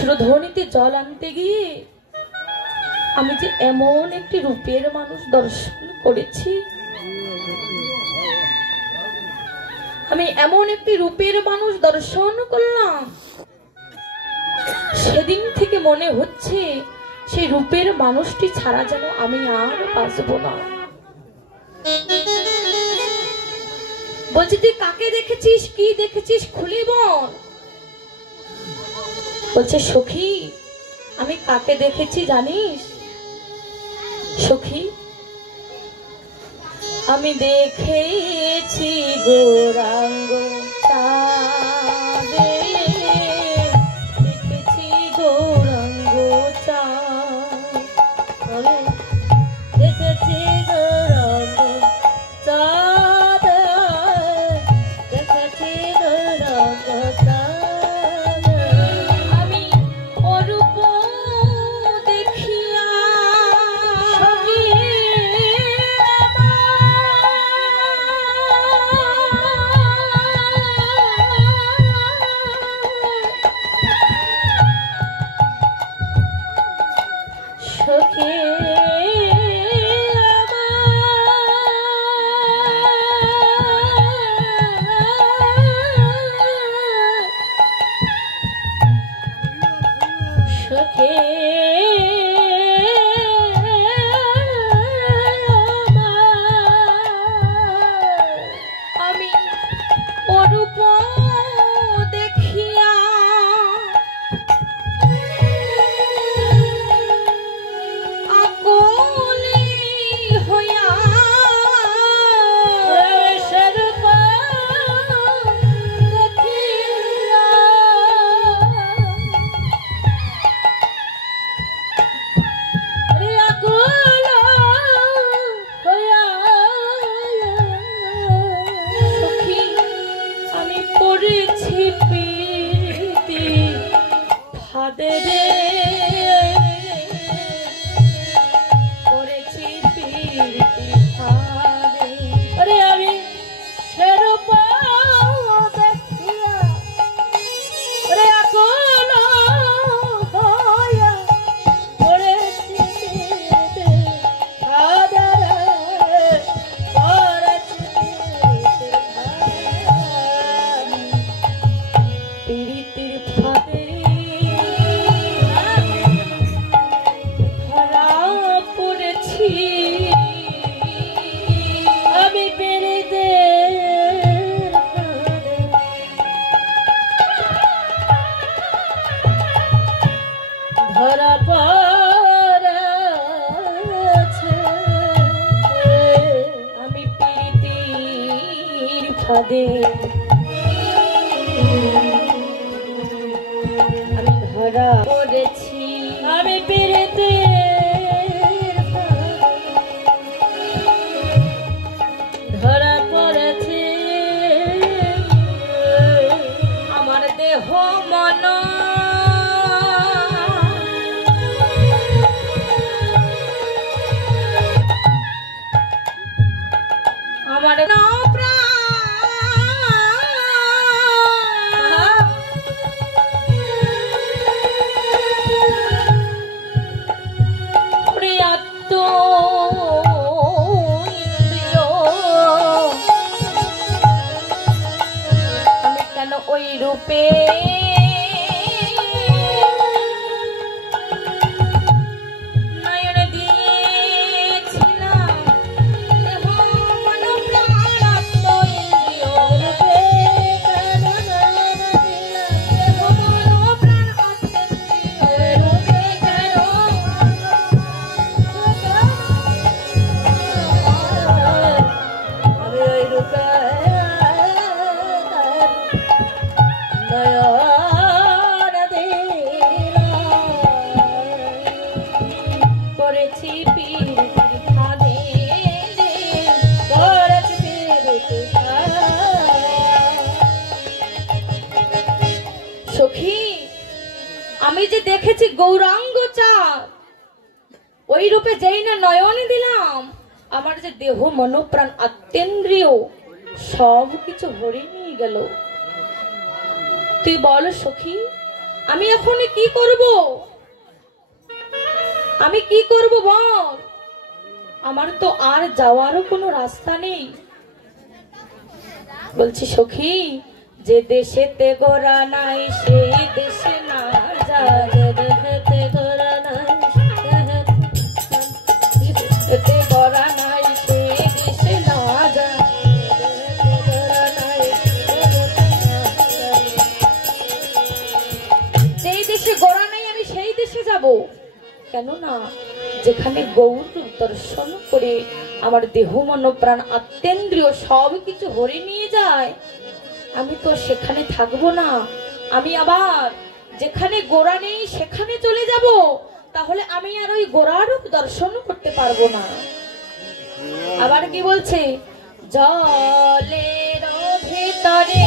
সুরধনিতে জল আনতে গিয়ে আমি যে এমন একটি রূপের মানুষ দর্শন করেছি, আমি এমন একটি রূপের মানুষ দর্শন করলাম, সেদিন থেকে মনে হচ্ছে সেই রূপের মানুষটি ছাড়া যেন আমি আর বাঁচবো না। বলছি, তুই কাকে দেখেছিস, কি দেখেছিস, খুলে বল। বলছে, সখী আমি কাকে দেখেছি জানিস? সখী, আমি দেখেছি গৌরাঙ্গ চাঁদে, দেখেছি গৌরাঙ্গ চাঁদ, দেখেছি গৌরাঙ্গ চাঁদ, দেখেছি গৌরাঙ্গ চাঁদ। আমি অরূপ দেখিয়া আমি ধরা পড়েছি, আমি পেরেতে ধরা পড়েছি। আমার দেহ মন আমার ওই রূপে নয়ন দিয়েছিলাম, দেহ মন প্রাণ আত্ম ইন্দ্রিয় রূপে কেন নয়ন দিলাম, দেহ মন প্রাণ আত্ম ইন্দ্রিয় রূপে কেন আমি ওই রূপে আমি যে দেখেছি গৌরাঙ্গ চাঁদ, ওই রূপে যেই না নয়নে দিলাম, আমার যে দেহ মন প্রাণ আত্মেন্দ্রিয় সব কিছু ভরে নিয়ে গেল। তুই বল সখী, আমি এখন কি করব? আমি কি করব বল? আমার তো আর যাওয়ারও কোনো রাস্তা নেই। বলছি সখী, যে দেশেতে গোরা নাই সেই দেশে না যা, দেশেতে গোরা নাই দেশেতে গোরা নাই সেই দেশে না যা, যেই দেশে গোরা নাই আমি সেই দেশে যাব। কেননা যেখানে গৌর দর্শন করে আমার দেহ মন প্রাণ আত্মেন্দ্রিয় সব কিছু হরে নিয়ে যায়, আমি তো সেখানে থাকবো না। আমি আবার যেখানে গোরা নেই সেখানে চলে যাব। তাহলে আমি আর ওই গোরার রূপ দর্শন করতে পারবো না। আবার কি বলছে? জলের ভিতরে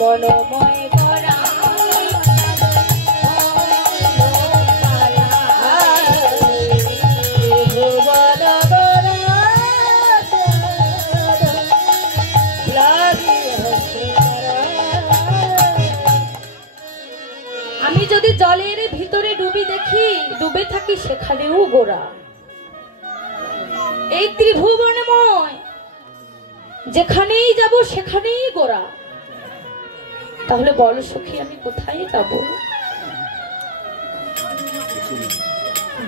মনোময় করা আমি যদি জলের ভিতরে ডুবি দেখি, ডুবে থাকি সেখানেও গোরা। এই ত্রিভুবনময় যেখানেই যাব সেখানেই গোরা। তাহলে বল সখী, আমি কোথায় যাব?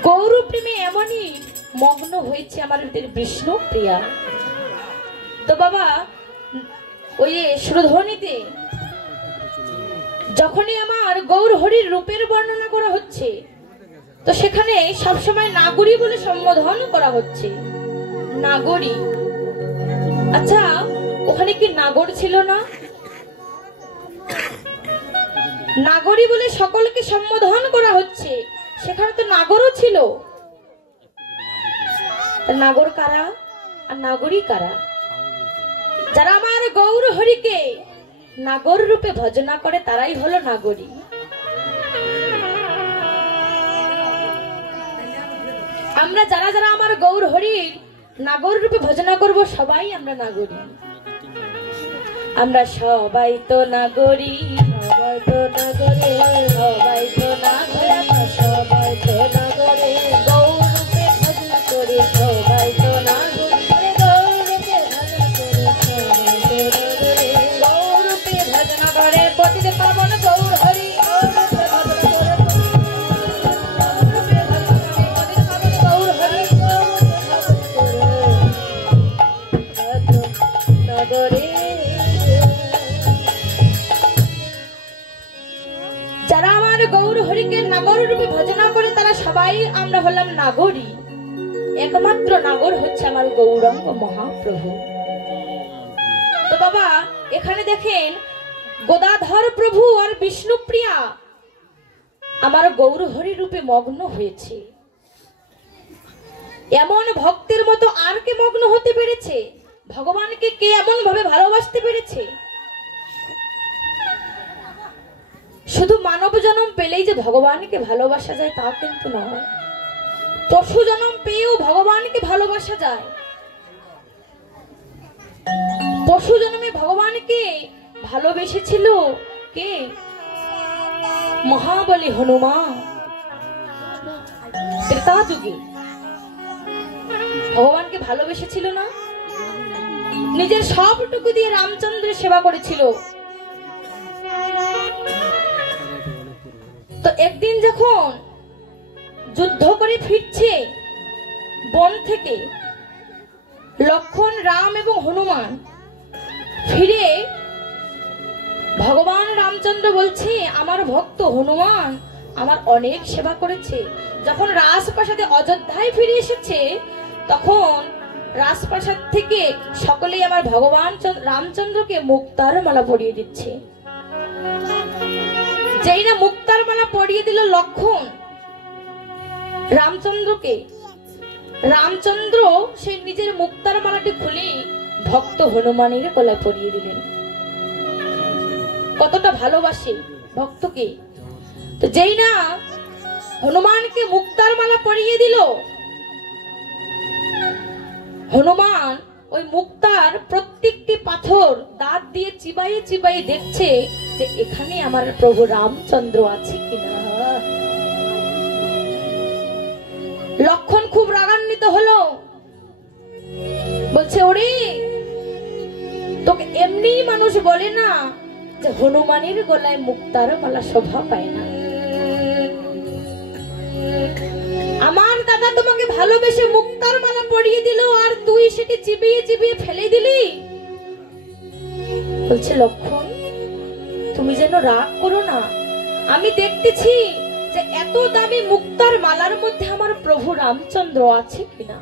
গৌর প্রেমে এমনই মগ্ন হয়েছে আমার বিষ্ণু প্রিয়া। তো বাবা, ওই সুরধ্বনিতে যখনই আমার গৌর হরির রূপের বর্ণনা করা হচ্ছে, তো সেখানে সবসময় নাগরী বলে সম্বোধন করা হচ্ছে। নাগরী, আচ্ছা ওখানে কি নাগর ছিল না? নাগরী বলে সকলকে সম্বোধন করা হচ্ছে, সেখানে তো নাগরও ছিল। নাগর কারা আর নাগরী কারা? যারা আমার গৌর হরিকে নাগর রূপে ভজনা করে তারাই হলো নাগরী। আমরা যারা যারা আমার গৌর হরির নাগর রূপে ভজনা করব সবাই আমরা নাগরী। আমরা সবাই তো নাগরী, সবাই তো নাগরী, সবাই তো নাগরী, সবাই তো নাগরী। গৌর রূপে ভজনা করি সবাই তো নাগরী, গৌর রূপে ভজনা করি সবাই তো নাগরী। গৌর রূপে ভজনা করে পতিত পাবন গৌর হরি, গৌর রূপে ভজনা করে পতিত পাবন গৌর হরি, নাগরী। যারা আমার গৌর হরিকে নাগর রূপে ভজনা করে তারা সবাই আমরা হলাম নাগরী। একমাত্র নাগর হচ্ছে আমার গৌরাঙ্গ মহাপ্রভু। তো বাবা, এখানে দেখেন গদাধর প্রভু আর বিষ্ণুপ্রিয়া আমার গৌর হরি রূপে মগ্ন হয়েছে। এমন ভক্তের মতো আর কে মগ্ন হতে পেরেছে? ভগবানকে কে এমন ভাবে ভালোবাসতে পেরেছে? শুধু মানব জন্ম পেলেই যে ভগবানকে ভালোবাসা যায় তা কিন্তু নয়। পশু জন্ম পেয়েও ভগবানকে ভালোবাসা যায়। পশু জন্মে ভগবানকে ভালোবেসেছিল কে? মহাবলী হনুমান। ত্রেতা যুগে ভগবানকে ভালোবেসেছিল না? নিজের সবটুকু দিয়ে রামচন্দ্রের সেবা করেছিল। তো একদিন যখন যুদ্ধ করে ফিরছে বন থেকে লক্ষণ, রাম এবং হনুমান, ফিরে ভগবান রামচন্দ্র বলছে আমার ভক্ত হনুমান আমার অনেক সেবা করেছে। যখন রাজপ্রাসাদে অযোধ্যায় ফিরে এসেছে তখন রাজপ্রাসাদ থেকে সকলেই আমার ভগবান রামচন্দ্রকে মুক্তার মালা পরিয়ে দিচ্ছে। যেই না মুক্তার মালা পরিয়ে দিল লক্ষণ রামচন্দ্রকে, রামচন্দ্র সেই নিজের মুক্তার মালাটি খুলে ভক্ত হনুমানের গলায় পরিয়ে দিলেন। কতটা ভালোবাসে ভক্তকে। তো যেই না হনুমানকে মুক্তার মালা পরিয়ে দিল, হনুমান ওই মুক্তার প্রত্যেকটি পাথর দাঁত দিয়ে চিবাইয়ে চিবাইয়ে দেখছে যে এখানে আমার প্রভু রামচন্দ্র আছে কিনা। লক্ষণ খুব রাগান্বিত হলো, বলছে ওরে তোকে এমনি মানুষ বলে না যে হনুমানের গলায় মুক্তার মালা শোভা পায় না। আমার দাদা তোমাকে ভালোবেসে মুক্তার মালা পরিয়ে দিল আর তুই সেটি চিবিয়ে চিবিয়ে ফেলে দিলি। বলছে লক্ষণ তুমি যেন রাগ করো না, আমি দেখতেছি যে এত দামি মুক্তার মালার মধ্যে আমার প্রভু রামচন্দ্র আছে কিনা।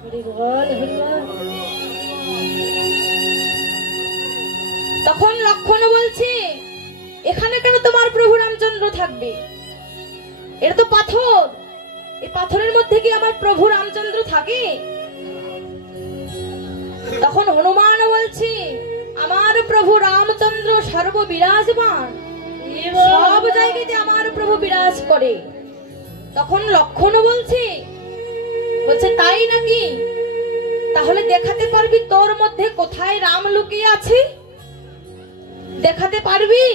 তখন লক্ষণ বলছে এখানে কেন তোমার প্রভু রামচন্দ্র থাকবে, এটা তো পাথর, এই পাথরের মধ্যে কি আমার প্রভু রামচন্দ্র থাকে। তখন হনুমান বলছে আমার প্রভু রামচন্দ্র সর্ববিরাজমান, সব জায়গাতে আমার প্রভু বিরাজ করে। তখন লক্ষণ বলছে তাই নাকি, তাহলে দেখাতে পারবি তোর মধ্যে কোথায় রাম লুকিয়ে আছে, দেখাতে পারবি।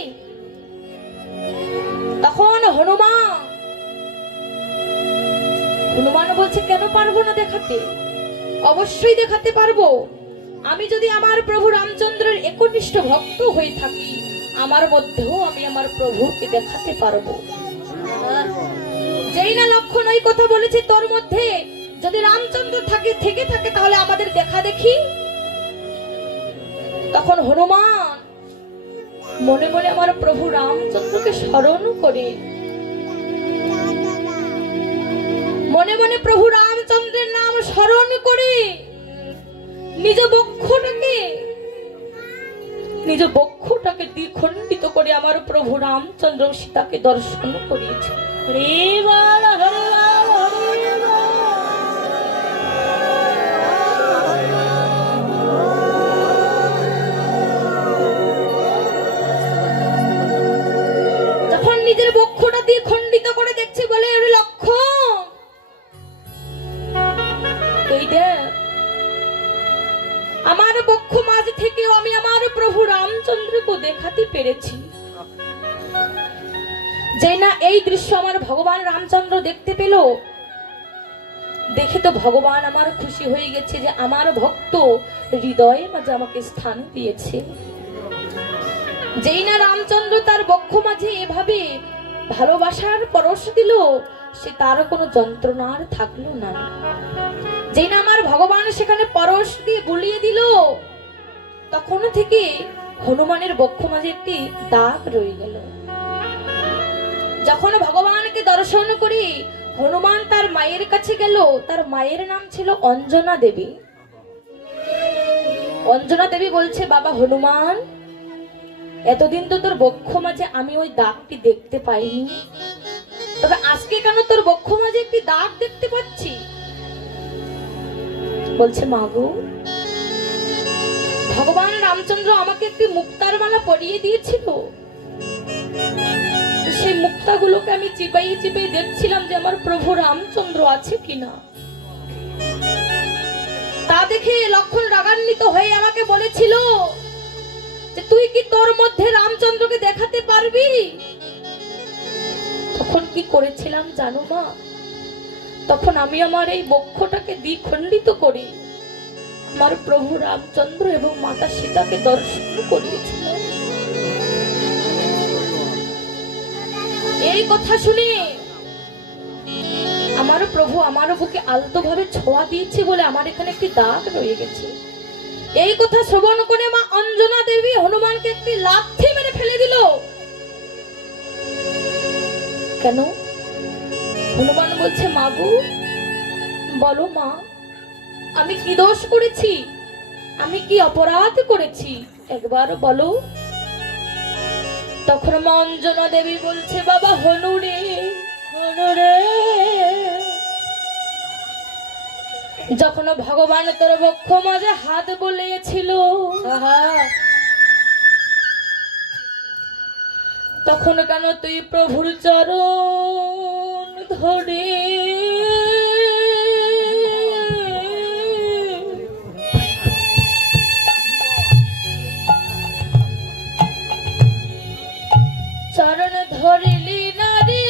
তখন হনুমান বলছে কেন পারবো না দেখাতে, অবশ্যই দেখাতে পারবো। আমি যদি আমার প্রভু রামচন্দ্রের একনিষ্ঠ ভক্ত হয়ে থাকি আমার মধ্যেও আমি আমার প্রভুকে দেখাতে পারবো। যেই না লক্ষণ ওই কথা বলেছে তোর মধ্যে যদি রামচন্দ্র থেকে থাকে তাহলে আমাদের দেখা দেখি। তখন হনুমান মনে মনে আমার প্রভু রামচন্দ্রকে স্মরণ করে, মনে মনে প্রভু রামচন্দ্রের নাম স্মরণ করে নিজ বক্ষটাকে দ্বিখণ্ডিত করে আমার প্রভু রামচন্দ্র সীতাকে দর্শন করিয়েছে। যখন নিজের বক্ষটা দিয়ে খণ্ডিত করে দেখছে বলে লক্ষণ এই দেখ আমার বক্ষ মাঝ থেকে আমি আমার প্রভু রামচন্দ্রকে দেখাতে পেরেছি। যে না এই দৃশ্য আমার ভগবান রামচন্দ্র দেখতে পেল, দেখে তো ভগবান আমার খুশি হয়ে গেছে যে আমার ভক্ত হৃদয়ে মাঝে আমাকে স্থান দিয়েছে। যেই না রামচন্দ্র তার বক্ষ মাঝে এভাবে ভালোবাসার পরশ দিল, সে তার কোনো যন্ত্রণার থাকলো না। যেই না আমার ভগবান সেখানে পরশ দিয়ে বুলিয়ে দিল, তখন থেকে হনুমানের বক্ষ মাঝে একটি দাগ রয়ে গেল। যখন ভগবানকে দর্শন করি হনুমান তার মায়ের কাছে গেল, তার মায়ের নাম ছিল অঞ্জনা দেবী। অঞ্জনা দেবী বলছে বাবা হনুমান এতদিন তো তোর বক্ষ মাঝে আমি ওই দাগটি দেখতে পাইনি, তবে আজকে কেন তোর বক্ষ মাঝে একটি দাগ দেখতে পাচ্ছি। বলছে মাগো ভগবান রামচন্দ্র আমাকে একটি মুক্তার মালা পরিয়ে দিয়েছিল, সেই মুক্তাগুলোকে আমি চিবাইয়ে চিবাইয়ে দেখছিলাম যে আমার প্রভু রামচন্দ্র আছে কিনা। তা দেখে লক্ষণ রাগান্বিত হয়ে আমাকে বলেছিল যে তুই কি তোর মধ্যে রামচন্দ্রকে দেখাতে পারবি। তখন কি করেছিলাম জানো মা, তখন আমি আমার এই বক্ষটাকে দ্বিখণ্ডিত করি আমার প্রভু রামচন্দ্র এবং মাতা সীতাকে দর্শন করিয়েছিল। এই কথা শুনে আমার প্রভু আমার বুকে আলতো ভাবে ছোঁয়া দিয়েছে বলে আমার এখানে একটি দাগ রয়ে গেছে। এই কথা শ্রবণ করে মা অঞ্জনা দেবী হনুমানকে একটি লাথি মেরে ফেলে দিল। কেন? হনুমান বলছে, মাগো বলো মা, আমি কি দোষ করেছি, আমি কি অপরাধ করেছি, একবার বলো। তখন মা অঞ্জনা দেবী বলছে, বাবা হনু রে, হনু রে, যখন ভগবান তোর বক্ষ মাঝে হাত বলেছিল তখন কেন তুই প্রভুর চরণ ধরে চরণ ধরিলি নারী?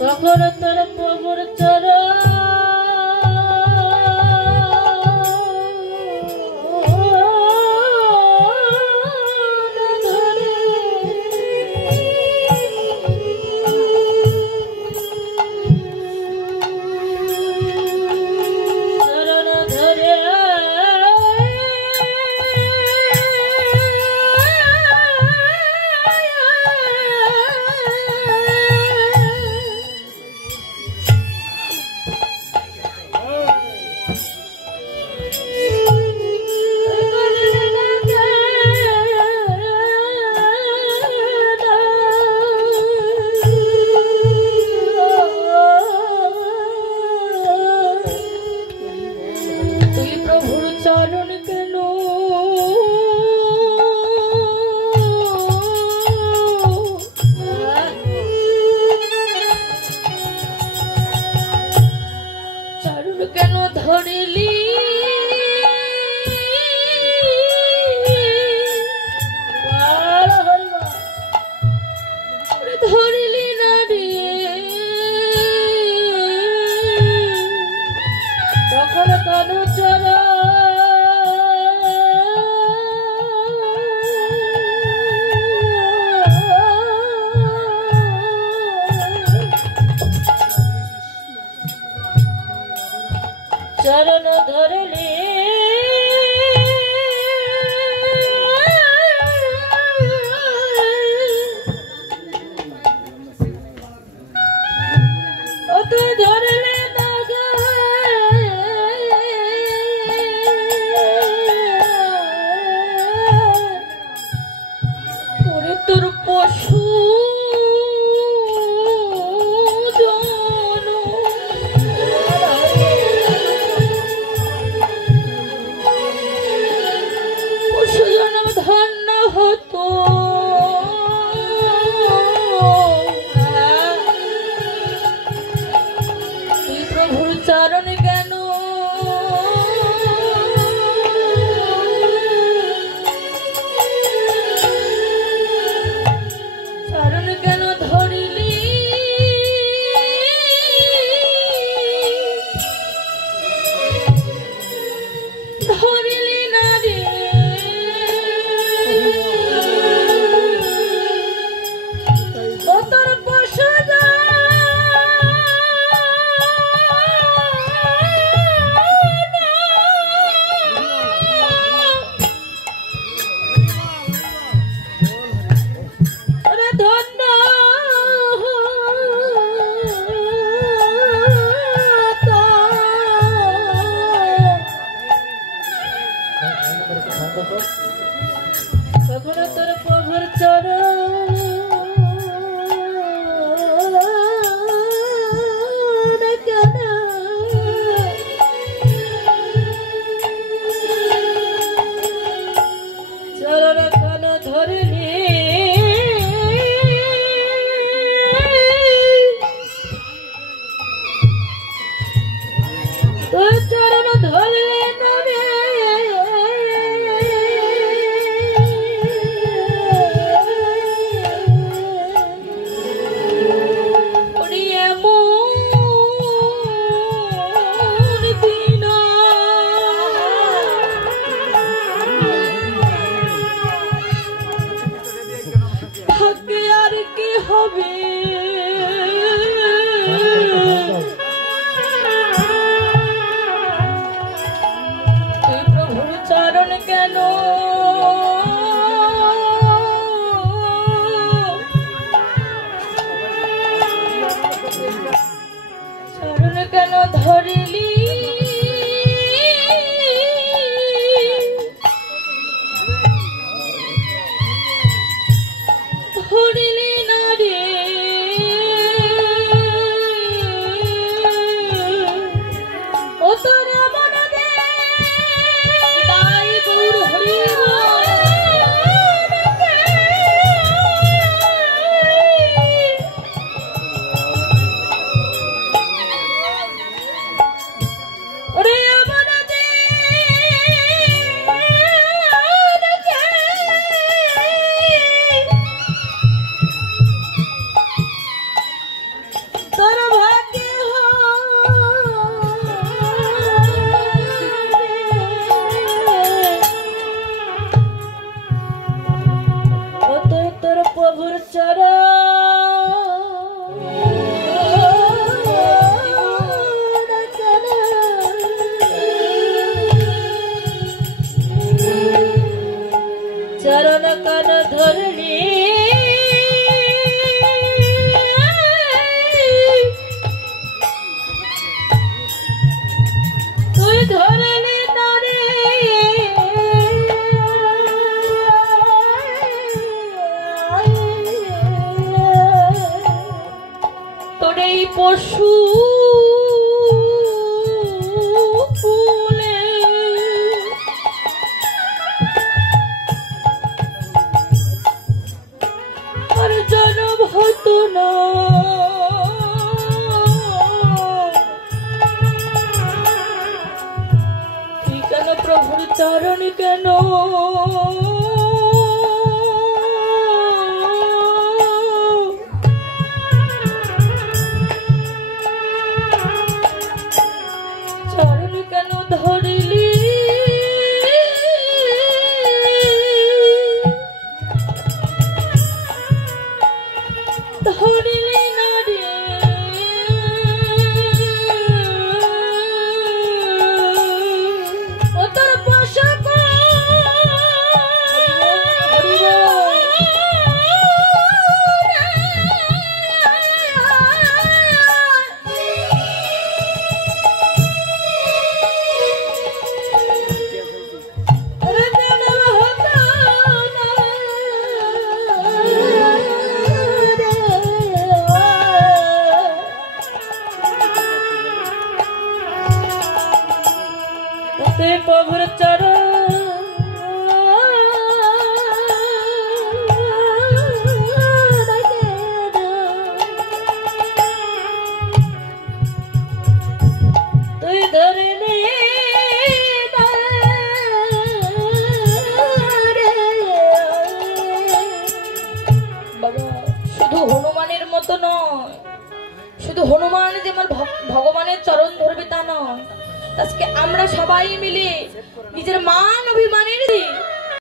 তখন তোর প্রভুর চরণ ধরে চরণ ধরে কেন ধরিলি? ধরিলি না রে? তখন তনু চরণ চরণ ধরলে ও তো ধরলে না গে ওরে তোর পশু ধন্য হতো তুই প্রভুর চরণ কেন চরণ কেন ধরিলি? ধরিলি না রে? তোর পশু ধন্য তখন তোর প্রভুর চরণ হবে তুই প্রভুর চরণ কেন চরণ কেন ধরিলি ধরিলি না রে ও তোর মন দে তাই গৌর হরি ওরে আমার দে তোর ভাগ্যে ও তোর প্রভুর চরণ কান ধরলি তুই ধরলি না রে তোর এই পশু কুলে আর জনম হতো না কেন প্রভুর চরণ কেন চরণ কেন ধরিলি ধরিলি না রে ও তোর পোষক প্রভুর চরণ তুই ধরলি বাবা শুধু হনুমানের মতো নয় শুধু হনুমান যেমন ভগবানের চরণ ধরবে তা নয় আজকে আমরা সবাই মিলে নিজের মান অভিমানের